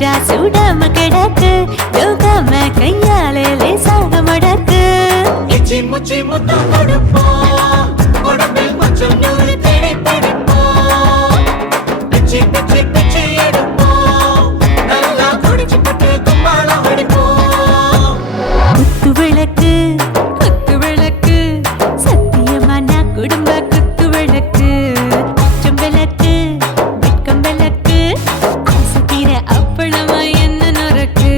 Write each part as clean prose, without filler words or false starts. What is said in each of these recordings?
வச்சா சூடாம கிடக்கு யோகாம கையாலே லேசாக மடக்கு இச்சி முச்சி முத்தம் கொடுப்போம் உடம்பில் மச்சம் நூறு தேடி பிடிப்போம் பிச்சி பிச்சி பிச்சி எடுப்போம் நல்லா குடிச்சு பட்டு கும்பாளம் அடிப்போம் குத்து விளக்கு குத்து விளக்கு சத்தியமா நான் குடும்ப குத்து விளக்கு அச்சம் விளக்கு வெட்கம் விளக்கு ஆசைக்கிற அப்பளமா என்ன நொறுக்கு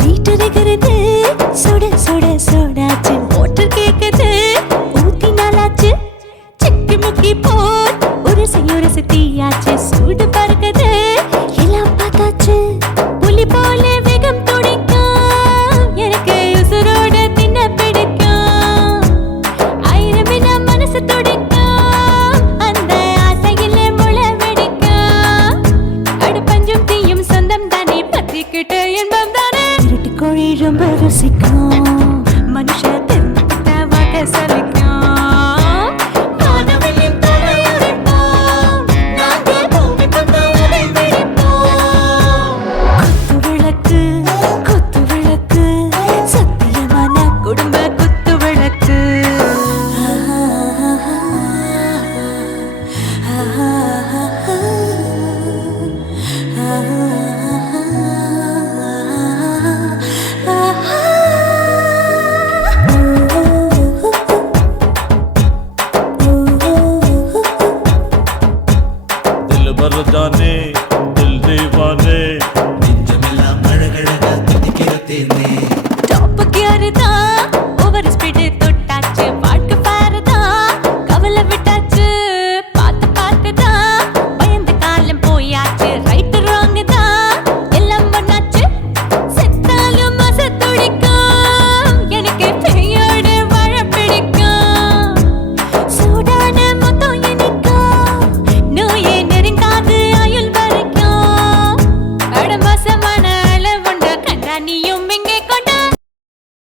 வீட்டருகிறது சுட சுட சோடாச்சு மோட்டர் கேக்குது ஊத்தி நாளாச்சு சிக்கி முக்கி போல் உரசி தீயாச்சு சூடு பறக்குது எல்லாம் பார்த்தாச்சு புலி போல வேகம் துடிக்கும் எனக்கு உசுரோட தின்ன பிடிக்கும் ஆயிரம் மனசு துடிக்கும் அந்த ஆசையிலே முளை வெடிக்கும் அடு பஞ்சும் தீயும் சொந்தம் தானே பத்திக்கிட்டு என்பம் தானே இருட்டு கோழி ரொம்ப ருசிக்கும் மனுஷ தெரிஞ்சுக்கிட்ட வாக்க சலிக்கும் வானவெளியின் தலையுடைப்போம் நாங்கள் பூமி பந்த உடை வெடிப்போம் குத்து விளக்கு சத்தியமான குடும்ப குத்து விளக்கு दिल भर जाने